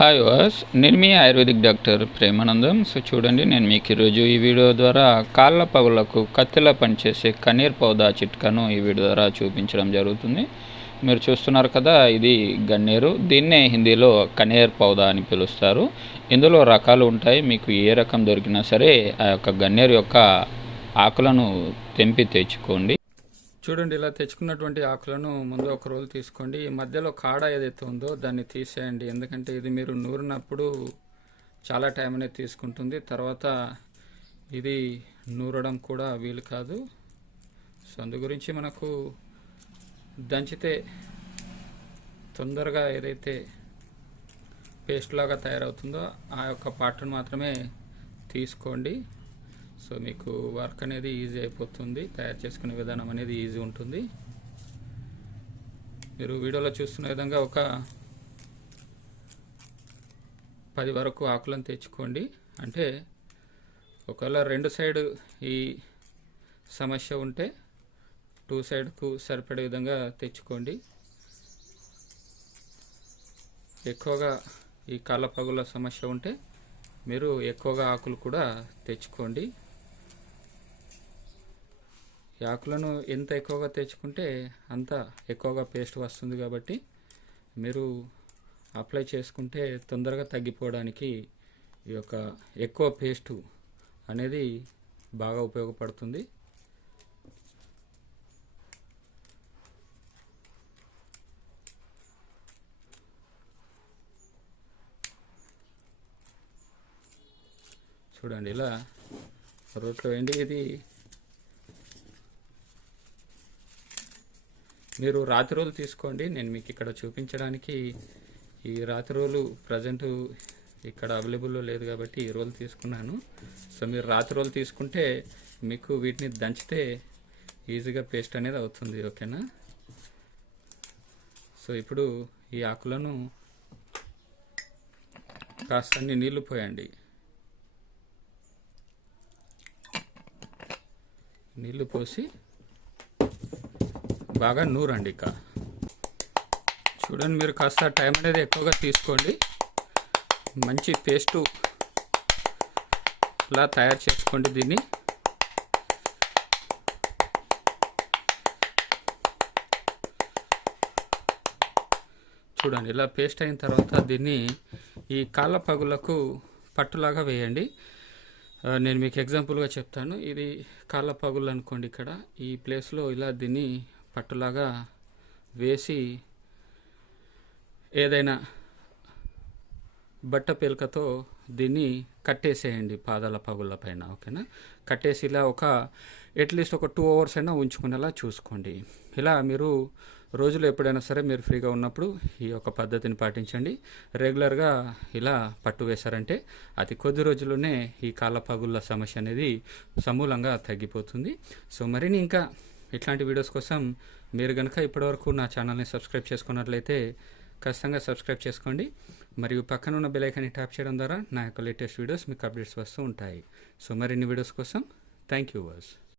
Hi was నేను మీ ayurvedic doctor Premanandam. So చూడండి, నేను మీకు ఈరోజు ఈ వీడియో ద్వారా కాళ్ళ పగులకు కత్తిలా పనిచేసే కన్నీర్ పౌదా చిట్కాను ఈ వీడియో ద్వారా చూపించడం జరుగుతుంది. మీరు చూస్తున్నారు కదా, ఇది గన్నేరు. దీన్నే హిందీలో కనేర్ పౌదా అని పిలుస్తారు. ఇందులో రకాలు ఉంటాయి. మీకు ఏ రకం దొరికినా సరే ఆ యొక్క గన్నేరు యొక్క ఆకులను తెంపి తెచ్చుకోండి. చూడండి, ఇలా తెచ్చుకున్నటువంటి ఆకులను ముందు ఒక రోలు తీసుకోండి. ఈ మధ్యలో కాడ ఏదైతే ఉందో దాన్ని తీసేయండి. ఎందుకంటే ఇది మీరు నూరినప్పుడు చాలా టైం అనేది తీసుకుంటుంది. తర్వాత ఇది నూరడం కూడా వీలు కాదు. సో అందు గురించి మనకు దంచితే తొందరగా ఏదైతే పేస్ట్ లాగా తయారవుతుందో ఆ యొక్క పార్ట్ను మాత్రమే తీసుకోండి. సో మీకు వర్క్ అనేది ఈజీ అయిపోతుంది, తయారు చేసుకునే విధానం అనేది ఈజీ ఉంటుంది. మీరు వీడియోలో చూస్తున్న విధంగా ఒక 10 వరకు ఆకులను తెచ్చుకోండి. అంటే ఒకవేళ 2 సైడ్ ఈ సమస్య ఉంటే 2 సైడ్కు సరిపడే విధంగా తెచ్చుకోండి. ఎక్కువగా ఈ కాళ్ళ పగుల సమస్య ఉంటే మీరు ఎక్కువగా ఆకులు కూడా తెచ్చుకోండి. ఈ ఆకులను ఎంత ఎక్కువగా తెచ్చుకుంటే అంత ఎక్కువగా పేస్ట్ వస్తుంది. కాబట్టి మీరు అప్లై చేసుకుంటే తొందరగా తగ్గిపోవడానికి ఈ యొక్క ఎక్కువ పేస్టు అనేది బాగా ఉపయోగపడుతుంది. చూడండి, ఇలా రోట్లో వేయండి. ఇది మీరు రాతి రోలు తీసుకోండి. నేను మీకు ఇక్కడ చూపించడానికి ఈ రాతి రోలు ప్రజెంట్ ఇక్కడ అవైలబుల్లో లేదు కాబట్టి ఈ రోలు తీసుకున్నాను. సో మీరు రాతి రోలు తీసుకుంటే మీకు వీటిని దంచితే ఈజీగా పేస్ట్ అనేది అవుతుంది. ఓకేనా? సో ఇప్పుడు ఈ ఆకులను కాస్త నీళ్లు పోయండి. నీళ్లు పోసి బాగా నూరండి. ఇక చూడండి, మీరు కాస్త టైం అనేది ఎక్కువగా తీసుకోండి. మంచి పేస్టు ఇలా తయారు చేసుకోండి. దీన్ని చూడండి, ఇలా పేస్ట్ అయిన తర్వాత దీన్ని ఈ కాళ్ళ పగులకు పట్టులాగా వేయండి. నేను మీకు ఎగ్జాంపుల్గా చెప్తాను. ఇది కాళ్ళ పగులు అనుకోండి. ఇక్కడ ఈ ప్లేస్లో ఇలా దీన్ని పట్టులాగా వేసి ఏదైనా బట్ట పేలికతో దీన్ని కట్టేసేయండి పాదాల పగుళ్ళ పైన. ఓకేనా? కట్టేసి ఇలా అట్లీస్ట్ ఒక 2 అవర్స్ అయినా ఉంచుకునేలా చూసుకోండి. ఇలా మీరు రోజులో ఎప్పుడైనా సరే మీరు ఫ్రీగా ఉన్నప్పుడు ఈ యొక్క పద్ధతిని పాటించండి. రెగ్యులర్గా ఇలా పట్టు వేశారంటే అతి కొద్ది రోజుల్లోనే ఈ కాళ్ళ పగుళ్ళ సమస్య అనేది సమూలంగా తగ్గిపోతుంది. సో మరిన్ని ఇంకా ఇట్లాంటి వీడియోస్ కోసం మీరు కనుక ఇప్పటివరకు నా ఛానల్ని సబ్స్క్రైబ్ చేసుకున్నట్లయితే ఖచ్చితంగా సబ్స్క్రైబ్ చేసుకోండి. మరియు పక్కన ఉన్న బెల్ ఐకాన్ని ట్యాప్ చేయడం ద్వారా నా యొక్క లేటెస్ట్ వీడియోస్ మీకు అప్డేట్స్ వస్తూ ఉంటాయి. సో మరిన్ని వీడియోస్ కోసం థ్యాంక్ యూ వాస్.